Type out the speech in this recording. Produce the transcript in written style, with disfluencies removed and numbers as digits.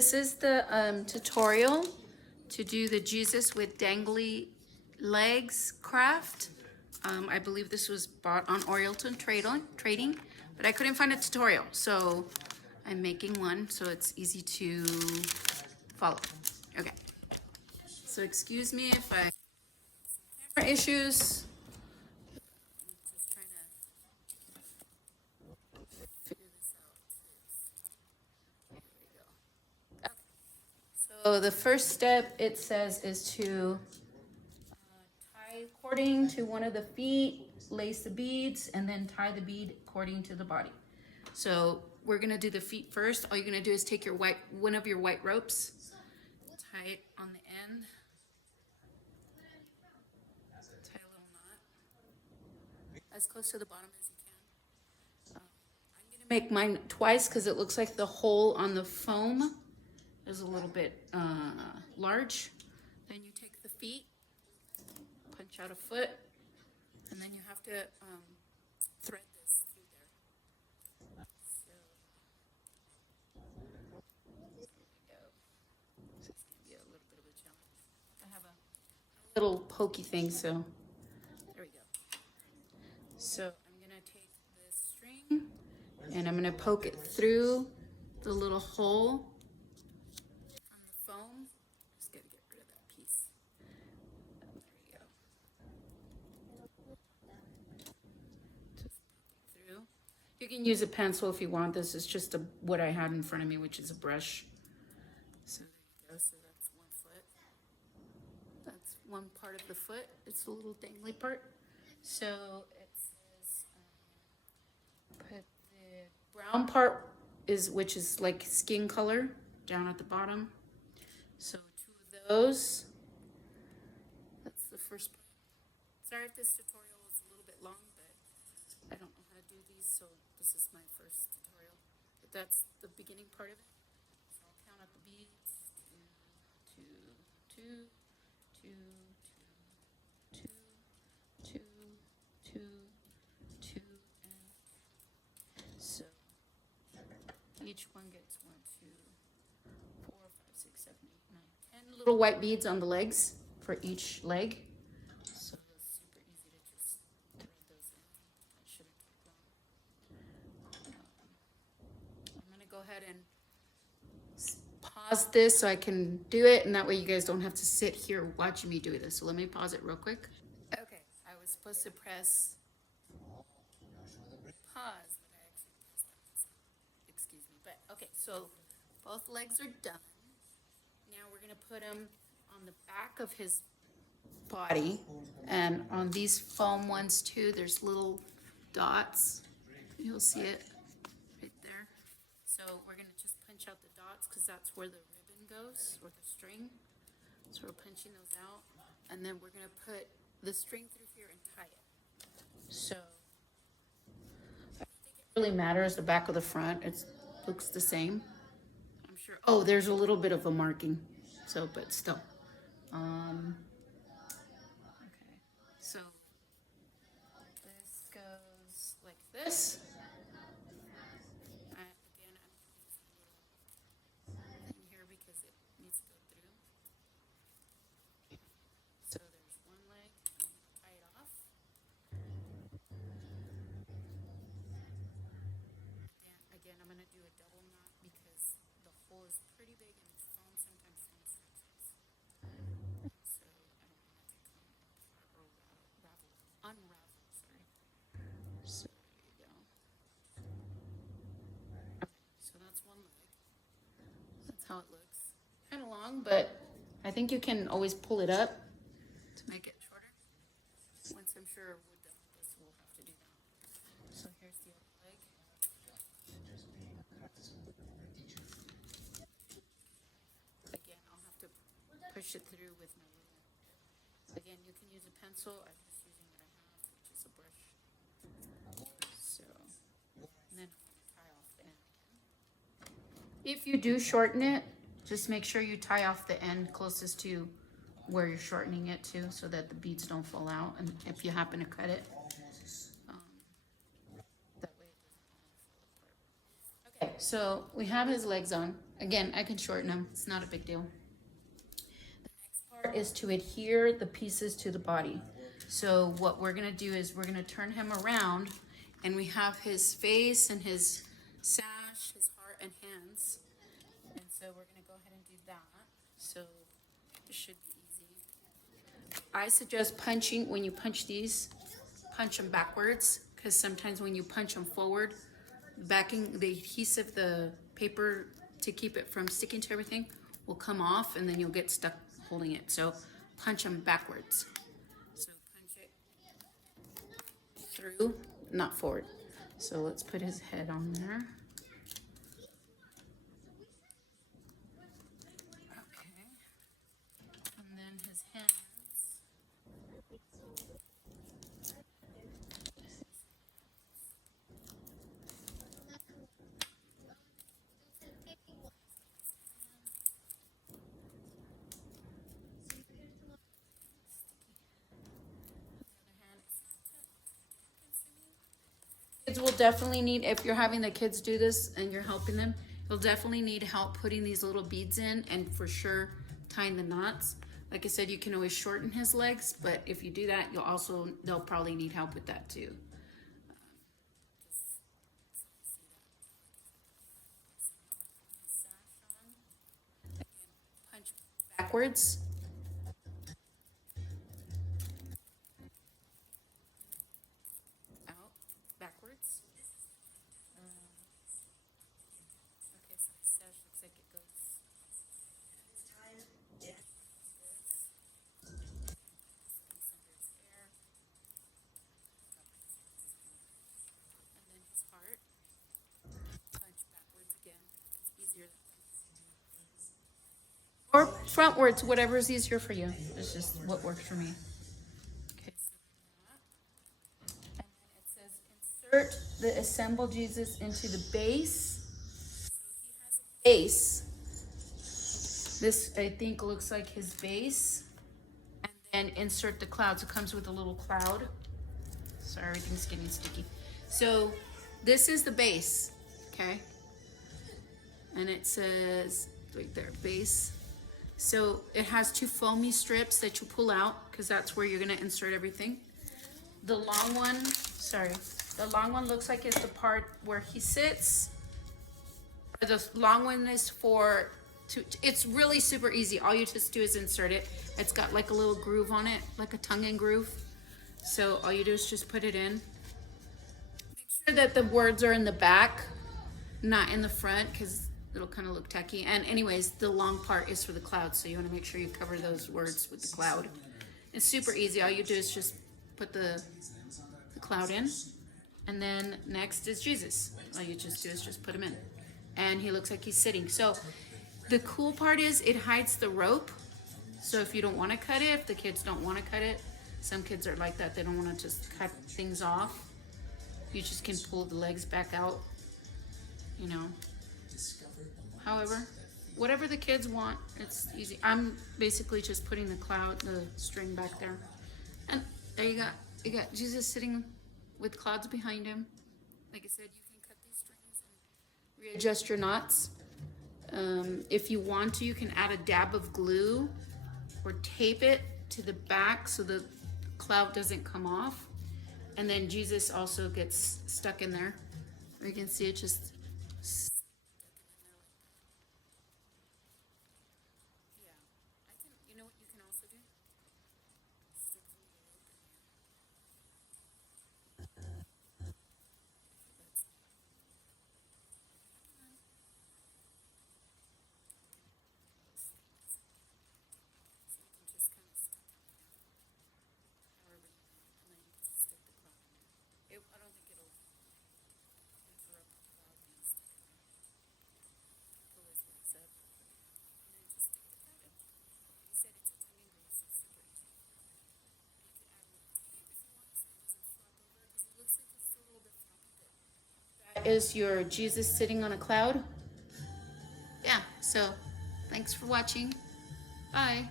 This is the tutorial to do the Jesus with dangly legs craft. I believe this was bought on Oriental Trading, but I couldn't find a tutorial, so I'm making one so it's easy to follow. Okay, so excuse me if I have camera issues. Just trying to figure this out. Here we go. Okay. So the first step, it says, is to tie cording to one of the feet, lace the beads, and then tie the bead cording to the body. So we're gonna do the feet first. All you're gonna do is take your one of your white ropes, tie it on the end, tie a little knot as close to the bottom as you can. I'm gonna make mine twice because it looks like the hole on the foam is a little bit large. Then you take the feet, punch out a foot, and then you have to thread this through there. So there we go. This is gonna be a little bit of a challenge. I have a little pokey thing, so there we go. So I'm gonna take this string and I'm gonna poke it through the little hole on the foam. Just gotta get rid of that piece. There we go. Just poke it through. You can use a pencil if you want. This is just what I had in front of me, which is a brush. So there you go. So that's one foot. That's one part of the foot. It's the little dangly part. So it says put the brown part which is like skin color down at the bottom. So 2 of those. That's the first part. Sorry if this tutorial is a little bit long, but I don't know how to do these, so this is my first tutorial. But that's the beginning part of it. So I'll count out the beads. 2, 2, 2, 2, 2, 2, 2, 2, and so each one gets 1, 2, 4, 5, 6, 7, 8, 9, 10 little white beads on the legs for each leg. So it's super easy to just thread those in. That shouldn't take long. I'm gonna go ahead and pause this so I can do it, and that way you guys don't have to sit here watching me do this. So let me pause it real quick. Okay, I was supposed to press pause, but I actually pressed that. Excuse me, but okay, so both legs are done. Now we're gonna put him on the back of his body, and on these foam ones too, there's little dots. You'll see it right there. So we're gonna just punch out the dots because that's where the ribbon goes, or the string. So we're punching those out, and then we're gonna put the string through here and tie it. So I don't think it really matters the back or the front. It looks the same. I'm sure. Oh, there's a little bit of a marking. So, but still. Okay. So this goes like this. Again, I'm using a little thing here because it needs to go through. So there's one leg. I'm going to tie it off. Again, I'm going to do a double knot because the hole is pretty big and foam sometimes things sometimes. So I don't want it to come apart or unravel, sorry. So there you go. Okay, so that's one leg. That's how it looks. Kind of long, but I think you can always pull it up to make it shorter. Once I'm sure we're done with this, we'll have to do that. So here's the other leg. Again, I'll have to push it through with my little. Again, you can use a pencil. I'm just using what I have, which is a brush. So, and then I'm going to tie off the end again. If you do shorten it, just make sure you tie off the end closest to where you're shortening it to, so that the beads don't fall out. And if you happen to cut it, that way it doesn't all fall apart. Okay, so we have his legs on. Again, I can shorten them. It's not a big deal. The next part is to adhere the pieces to the body. So what we're gonna do is we're gonna turn him around, and we have his face and his sash, his heart and hands. And so we're gonna go ahead and do that. So it should be easy. I suggest punching, when you punch these, punch them backwards, because sometimes when you punch them forward, backing the adhesive, the paper to keep it from sticking to everything will come off, and then you'll get stuck holding it. So punch them backwards. So punch it through, not forward. So let's put his head on there. Okay. And then his hands. Kids will definitely need, if you're having the kids do this and you're helping them, you'll definitely need help putting these little beads in, and for sure tying the knots. Like I said, you can always shorten his legs, but if you do that, they'll probably need help with that too. Punch backwards. Out, backwards. Okay, so the sash looks like it goes and then his heart. Punch backwards again. It's easier. Or frontwards, whatever is easier for you. It's just what works for me. Okay, so and then it says insert the assembled Jesus into the base. Base. This, I think, looks like his base. And then insert the clouds. It comes with a little cloud. Sorry, everything's getting sticky. So this is the base, okay? And it says right there, base. So it has two foamy strips that you pull out, because that's where you're gonna insert everything. The long one, the long one looks like it's the part where he sits. The long one is for, it's really super easy. All you just do is insert it. It's got like a little groove on it, like a tongue and groove. So all you do is just put it in. Make sure that the words are in the back, not in the front, because it'll kind of look tacky. And anyways, the long part is for the cloud, so you want to make sure you cover those words with the cloud. It's super easy. All you do is just put the cloud in, and then next is Jesus. All you just do is just put him in, and he looks like he's sitting. So the cool part is it hides the rope. So if you don't want to cut it, if the kids don't want to cut it, some kids are like that, they don't want to just cut things off, you just can pull the legs back out, you know. However, whatever the kids want, it's easy. I'm basically just putting the string back there. And there you got Jesus sitting with clouds behind him. Like I said, you can cut these strings and readjust your knots. If you want to, you can add a dab of glue or tape it to the back so the cloud doesn't come off. And then Jesus also gets stuck in there. You can see it just is your Jesus sitting on a cloud. Yeah, so thanks for watching. Bye.